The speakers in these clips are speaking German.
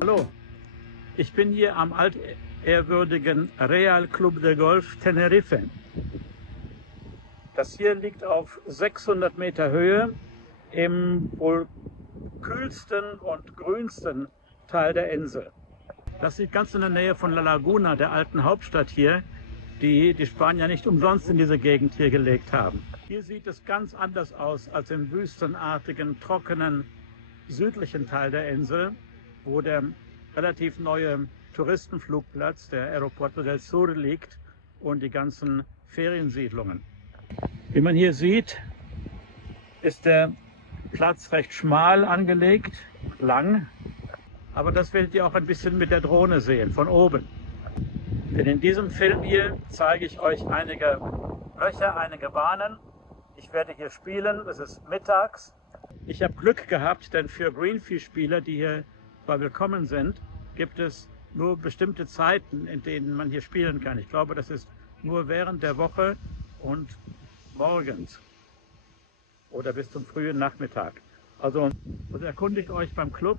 Hallo, ich bin hier am altehrwürdigen Real Club de Golf Tenerife. Das hier liegt auf 600 Meter Höhe im wohl kühlsten und grünsten Teil der Insel. Das liegt ganz in der Nähe von La Laguna, der alten Hauptstadt hier, die die Spanier nicht umsonst in diese Gegend hier gelegt haben. Hier sieht es ganz anders aus als im wüstenartigen, trockenen, südlichen Teil der Insel, wo der relativ neue Touristenflugplatz, der Aeropuerto del Sur, liegt und die ganzen Feriensiedlungen. Wie man hier sieht, ist der Platz recht schmal angelegt, lang, aber das werdet ihr auch ein bisschen mit der Drohne sehen, von oben. Denn in diesem Film hier zeige ich euch einige Löcher, einige Bahnen. Ich werde hier spielen, es ist mittags. Ich habe Glück gehabt, denn für Greenfee-Spieler, die hier zwar willkommen sind, gibt es nur bestimmte Zeiten, in denen man hier spielen kann. Ich glaube, das ist nur während der Woche und morgens oder bis zum frühen Nachmittag. Also erkundigt euch beim Club,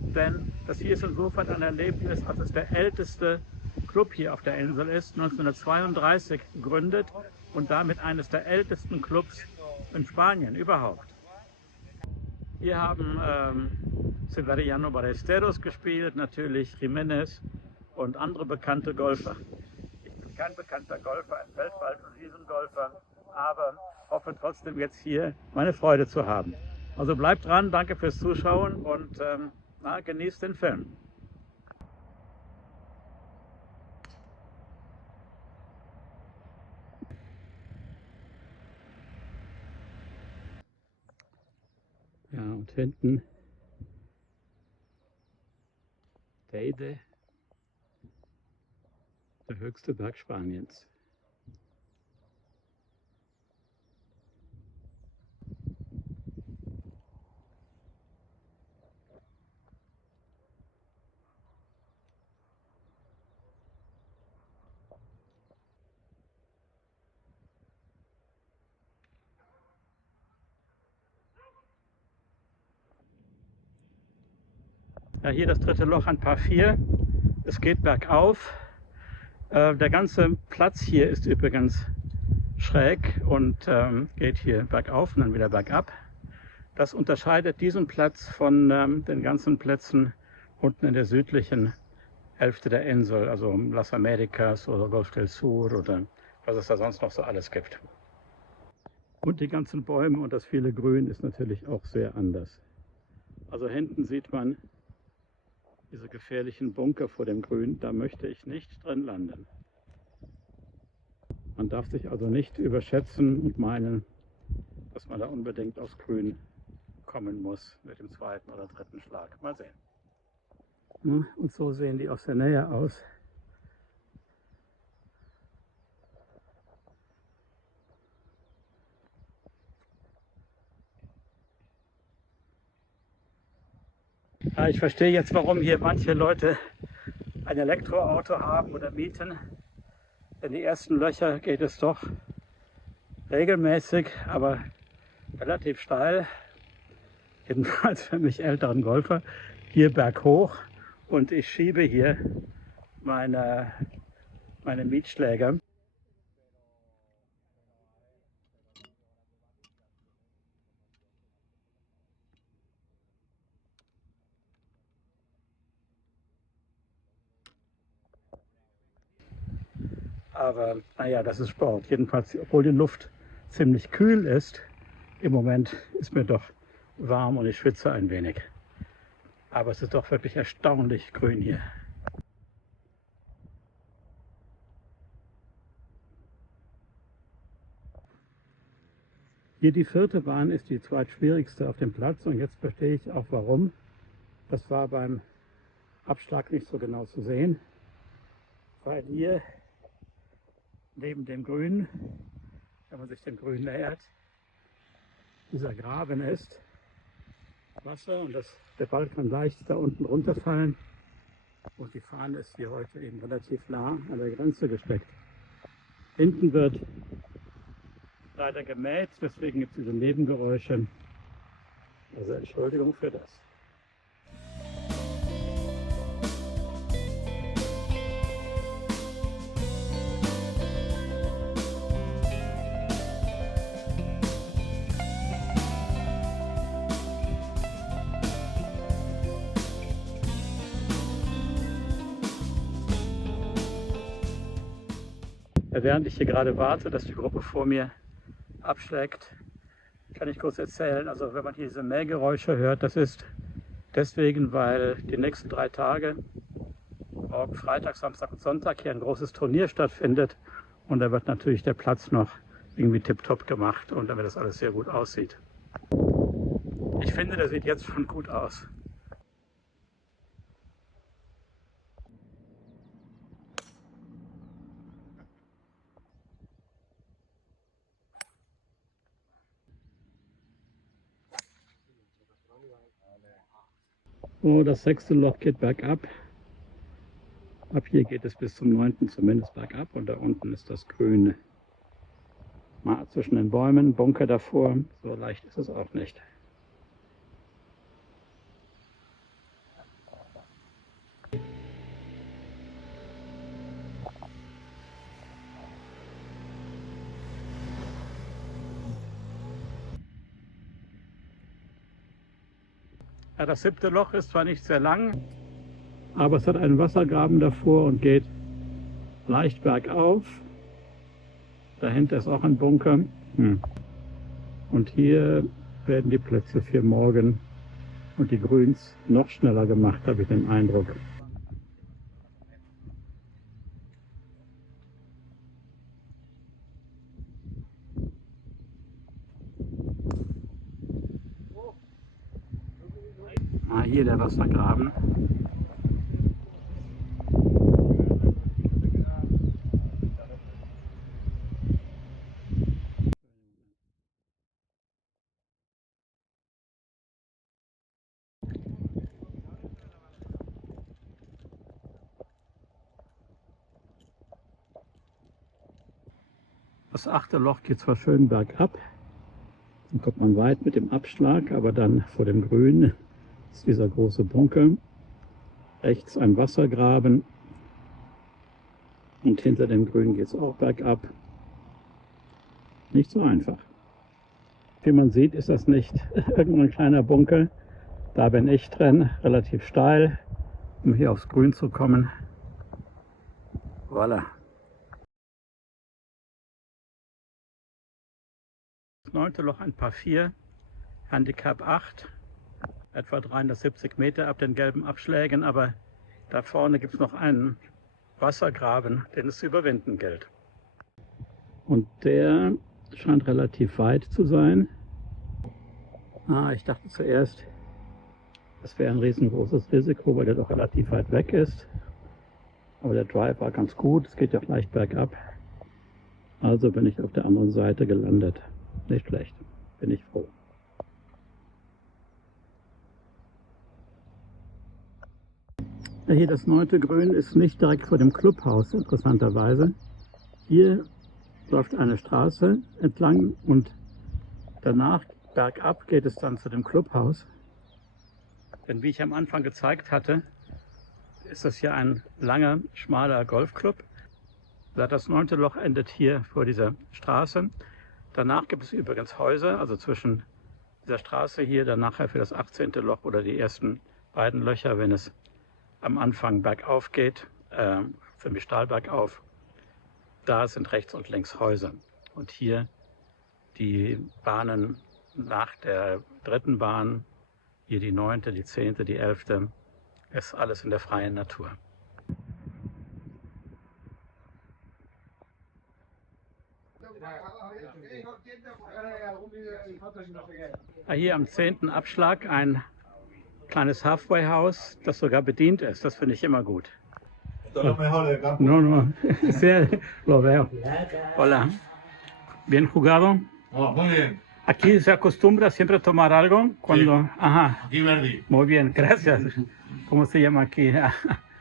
denn das hier ist insofern ein Erlebnis, als es der älteste Club hier auf der Insel ist, 1932 gegründet und damit eines der ältesten Clubs in Spanien überhaupt. Hier haben Severiano Ballesteros gespielt, natürlich Jiménez und andere bekannte Golfer. Ich bin kein bekannter Golfer, ein Feldball- und Wiesengolfer, aber hoffe trotzdem jetzt hier meine Freude zu haben. Also bleibt dran, danke fürs Zuschauen und genießt den Film. Ja, und hinten Teide, der höchste Berg Spaniens. Ja, hier das dritte Loch an Par 4. Es geht bergauf. Der ganze Platz hier ist übrigens schräg und geht hier bergauf und dann wieder bergab. Das unterscheidet diesen Platz von den ganzen Plätzen unten in der südlichen Hälfte der Insel, also Las Americas oder Golf del Sur oder was es da sonst noch so alles gibt. Und die ganzen Bäume und das viele Grün ist natürlich auch sehr anders. Also hinten sieht man diese gefährlichen Bunker vor dem Grün, da möchte ich nicht drin landen. Man darf sich also nicht überschätzen und meinen, dass man da unbedingt aufs Grün kommen muss mit dem zweiten oder dritten Schlag. Mal sehen. Ja, und so sehen die aus der Nähe aus. Ja, ich verstehe jetzt, warum hier manche Leute ein Elektroauto haben oder mieten. In die ersten Löcher geht es doch regelmäßig, aber relativ steil. Jedenfalls für mich älteren Golfer. Hier berghoch und ich schiebe hier meine Mietschläger. Aber naja, das ist Sport. Jedenfalls, obwohl die Luft ziemlich kühl ist, im Moment ist mir doch warm und ich schwitze ein wenig. Aber es ist doch wirklich erstaunlich grün hier. Hier die vierte Bahn ist die zweitschwierigste auf dem Platz und jetzt verstehe ich auch warum. Das war beim Abschlag nicht so genau zu sehen, weil hier neben dem Grün, wenn man sich dem Grün nähert, dieser Graben ist, Wasser und der Ball kann leicht da unten runterfallen und die Fahne ist hier heute eben relativ nah an der Grenze gesteckt. Hinten wird leider gemäht, deswegen gibt es diese Nebengeräusche. Also Entschuldigung für das. Während ich hier gerade warte, dass die Gruppe vor mir abschlägt, kann ich kurz erzählen. Also wenn man hier diese Mähgeräusche hört, das ist deswegen, weil die nächsten 3 Tage, morgen Freitag, Samstag und Sonntag, hier ein großes Turnier stattfindet. Und da wird natürlich der Platz noch irgendwie tipptopp gemacht und damit das alles sehr gut aussieht. Ich finde, der sieht jetzt schon gut aus. Oh, das 6. Loch geht bergab. Ab hier geht es bis zum 9. zumindest bergab und da unten ist das Grüne. Mal zwischen den Bäumen, Bunker davor, so leicht ist es auch nicht. Ja, das 7. Loch ist zwar nicht sehr lang, aber es hat einen Wassergraben davor und geht leicht bergauf. Dahinter ist auch ein Bunker. Und hier werden die Plätze für morgen und die Grüns noch schneller gemacht, habe ich den Eindruck. Hier der Wassergraben. Das 8. Loch geht zwar schön bergab, dann kommt man weit mit dem Abschlag, aber dann vor dem Grün ist dieser große Bunker. Rechts ein Wassergraben und hinter dem Grün geht es auch bergab. Nicht so einfach. Wie man sieht, ist das nicht irgendein kleiner Bunker. Da bin ich drin, relativ steil, um hier aufs Grün zu kommen. Voilà. Das 9. Loch ein Par 4, Handicap 8, etwa 370 Meter ab den gelben Abschlägen, aber da vorne gibt es noch einen Wassergraben, den es zu überwinden gilt. Und der scheint relativ weit zu sein. Ich dachte zuerst, das wäre ein riesengroßes Risiko, weil der doch relativ weit weg ist. Aber der Drive war ganz gut, es geht ja auch leicht bergab. Also bin ich auf der anderen Seite gelandet. Nicht schlecht, bin ich froh. Ja, hier das 9. Grün ist nicht direkt vor dem Clubhaus, interessanterweise. Hier läuft eine Straße entlang und danach bergab geht es dann zu dem Clubhaus. Denn wie ich am Anfang gezeigt hatte, ist das hier ein langer, schmaler Golfclub. Das 9. Loch endet hier vor dieser Straße. Danach gibt es übrigens Häuser, also zwischen dieser Straße hier, dann nachher für das 18. Loch oder die ersten beiden Löcher, wenn es am Anfang bergauf geht, ziemlich steil bergauf. Da sind rechts und links Häuser. Und hier die Bahnen nach der 3. Bahn, hier die 9., die 10., die 11., ist alles in der freien Natur. Hier am 10. Abschlag ein kleines Halfway-Haus, das sogar bedient ist. Das finde ich immer gut. No, lo veo. Hola. Bien jugado. Oh, muy bien. Aquí se acostumbra siempre tomar algo cuando... Sí. Ajá. Aquí Verdi. Muy bien, gracias. ¿Cómo se llama aquí?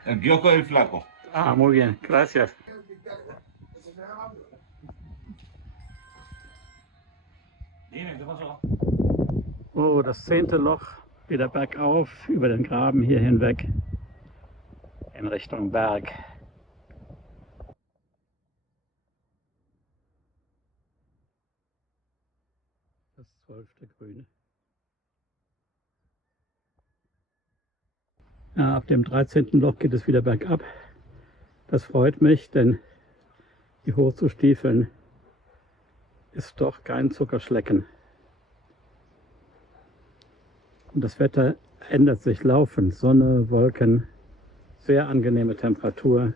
El kiosco del flaco. Muy bien, gracias. Dime, ¿qué pasó? Oh, das 10. Loch, wieder bergauf, über den Graben hier hinweg, in Richtung Berg. Das 12. Grüne. Ja, ab dem 13. Loch geht es wieder bergab. Das freut mich, denn hier hoch zu stiefeln, ist doch kein Zuckerschlecken. Und das Wetter ändert sich laufend. Sonne, Wolken, sehr angenehme Temperatur.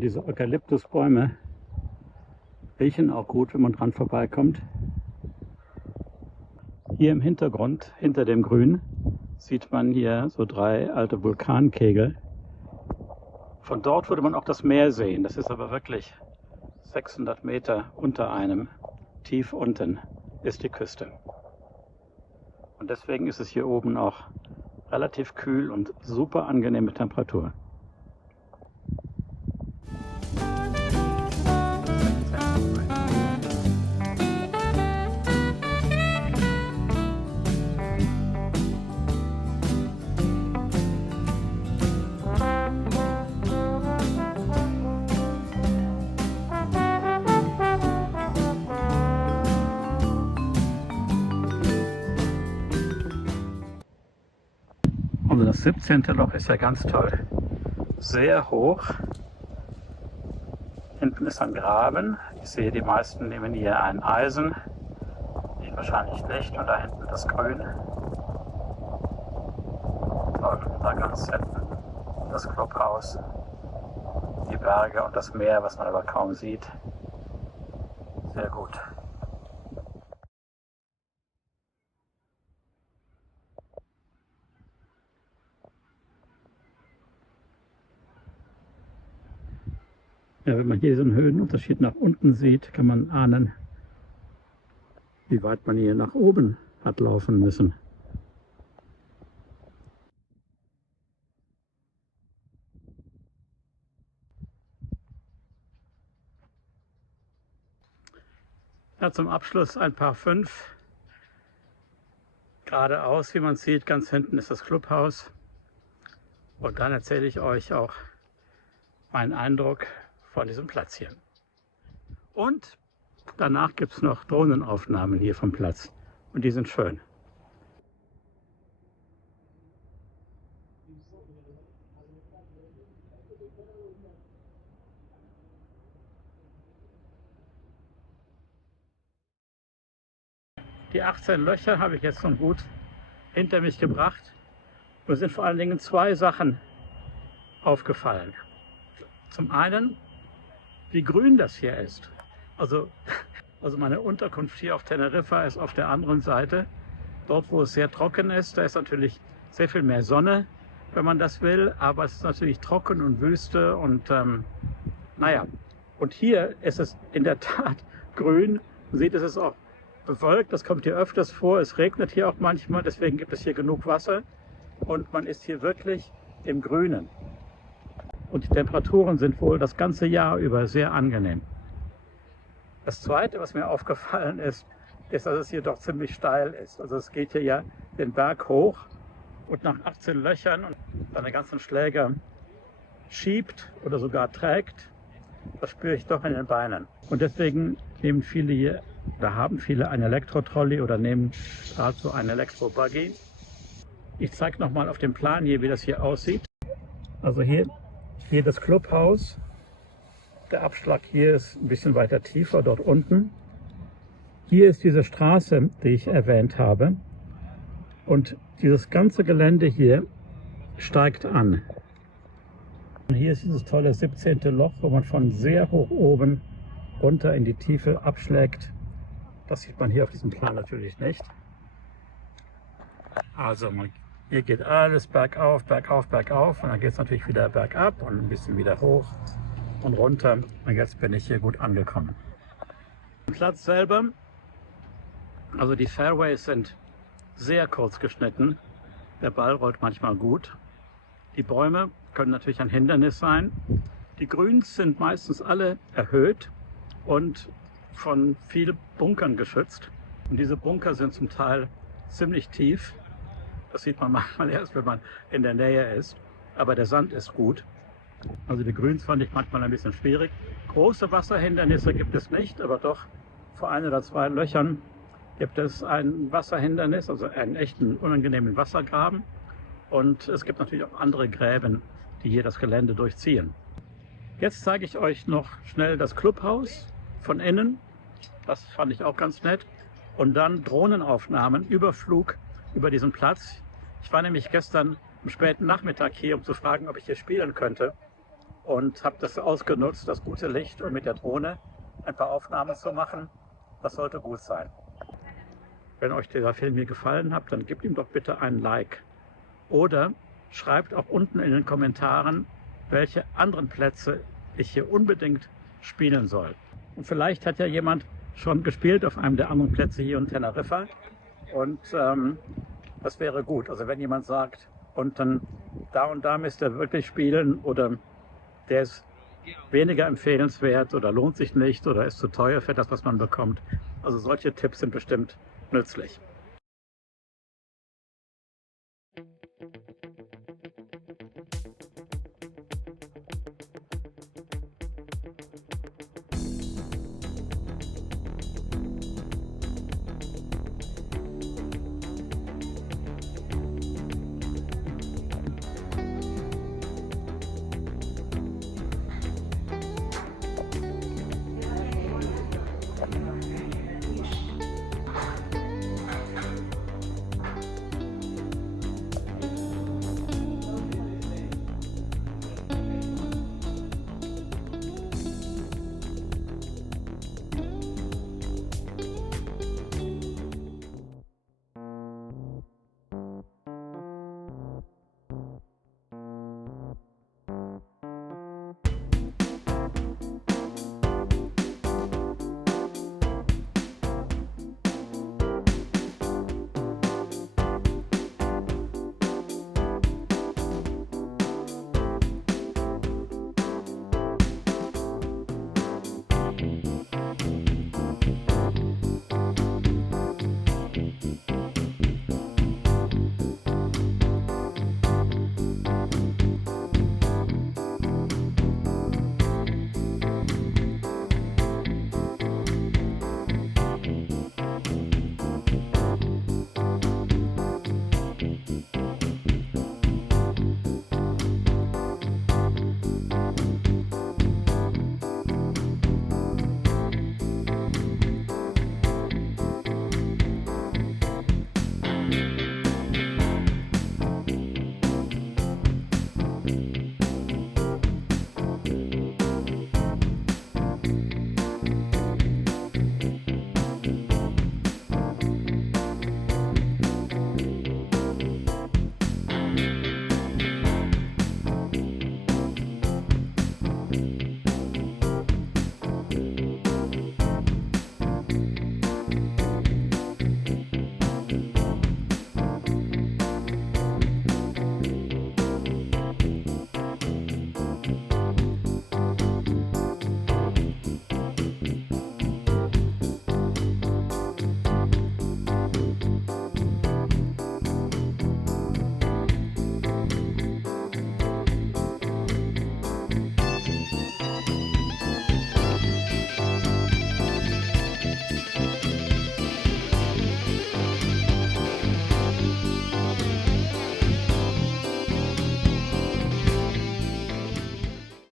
Diese Eukalyptusbäume riechen auch gut, wenn man dran vorbeikommt. Hier im Hintergrund, hinter dem Grün, sieht man hier so 3 alte Vulkankegel. Von dort würde man auch das Meer sehen. Das ist aber wirklich 600 Meter unter einem. Tief unten ist die Küste. Und deswegen ist es hier oben auch relativ kühl und super angenehme Temperatur. Also das 17. Loch ist ja ganz toll. Sehr hoch. Hinten ist ein Graben. Ich sehe, die meisten nehmen hier ein Eisen. Ich wahrscheinlich nicht. Und da hinten das Grün. Toll. Und da ganz hinten das Clubhaus. Die Berge und das Meer, was man aber kaum sieht. Sehr gut. Ja, wenn man hier diesen Höhenunterschied nach unten sieht, kann man ahnen, wie weit man hier nach oben hat laufen müssen. Ja, zum Abschluss ein paar 5. Geradeaus, wie man sieht, ganz hinten ist das Clubhaus. Und dann erzähle ich euch auch meinen Eindruck von diesem Platz hier. Und danach gibt es noch Drohnenaufnahmen hier vom Platz. Und die sind schön. Die 18 Löcher habe ich jetzt schon gut hinter mich gebracht. Und es sind vor allen Dingen 2 Sachen aufgefallen. Zum einen, wie grün das hier ist. Also meine Unterkunft hier auf Teneriffa ist auf der anderen Seite. Dort, wo es sehr trocken ist, da ist natürlich sehr viel mehr Sonne, wenn man das will. Aber es ist natürlich trocken und Wüste und naja. Und hier ist es in der Tat grün. Man sieht, es ist auch bewölkt. Das kommt hier öfters vor. Es regnet hier auch manchmal. Deswegen gibt es hier genug Wasser. Und man ist hier wirklich im Grünen. Und die Temperaturen sind wohl das ganze Jahr über sehr angenehm. Das Zweite, was mir aufgefallen ist, dass es hier doch ziemlich steil ist. Also es geht hier ja den Berg hoch und nach 18 Löchern und seine ganzen Schläger schiebt oder sogar trägt, das spüre ich doch in den Beinen. Und deswegen nehmen viele hier, da haben viele ein Elektro-Trolley oder nehmen dazu ein Elektro-Buggy. Ich zeige nochmal auf dem Plan hier, wie das hier aussieht. Also hier das Clubhaus. Der Abschlag hier ist ein bisschen weiter tiefer, dort unten. Hier ist diese Straße, die ich erwähnt habe. Und dieses ganze Gelände hier steigt an. Und hier ist dieses tolle 17. Loch, wo man von sehr hoch oben runter in die Tiefe abschlägt. Das sieht man hier auf diesem Plan natürlich nicht. Also hier geht alles bergauf, bergauf, bergauf und dann geht es natürlich wieder bergab und ein bisschen wieder hoch und runter. Und jetzt bin ich hier gut angekommen. Der Platz selber, also die Fairways sind sehr kurz geschnitten. Der Ball rollt manchmal gut. Die Bäume können natürlich ein Hindernis sein. Die Grüns sind meistens alle erhöht und von vielen Bunkern geschützt. Und diese Bunker sind zum Teil ziemlich tief. Das sieht man manchmal erst, wenn man in der Nähe ist. Aber der Sand ist gut. Also die Grüns fand ich manchmal ein bisschen schwierig. Große Wasserhindernisse gibt es nicht, aber doch vor 1 oder 2 Löchern gibt es ein Wasserhindernis, also einen echten unangenehmen Wassergraben. Und es gibt natürlich auch andere Gräben, die hier das Gelände durchziehen. Jetzt zeige ich euch noch schnell das Clubhaus von innen. Das fand ich auch ganz nett. Und dann Drohnenaufnahmen, Überflug über diesen Platz. Ich war nämlich gestern am späten Nachmittag hier, um zu fragen, ob ich hier spielen könnte. Und habe das ausgenutzt, das gute Licht, um mit der Drohne ein paar Aufnahmen zu machen. Das sollte gut sein. Wenn euch dieser Film hier gefallen hat, dann gebt ihm doch bitte einen Like. Oder schreibt auch unten in den Kommentaren, welche anderen Plätze ich hier unbedingt spielen soll. Und vielleicht hat ja jemand schon gespielt auf einem der anderen Plätze hier in Teneriffa. Und das wäre gut. Also wenn jemand sagt, und da müsst ihr wirklich spielen oder der ist weniger empfehlenswert oder lohnt sich nicht oder ist zu teuer für das, was man bekommt. Also solche Tipps sind bestimmt nützlich.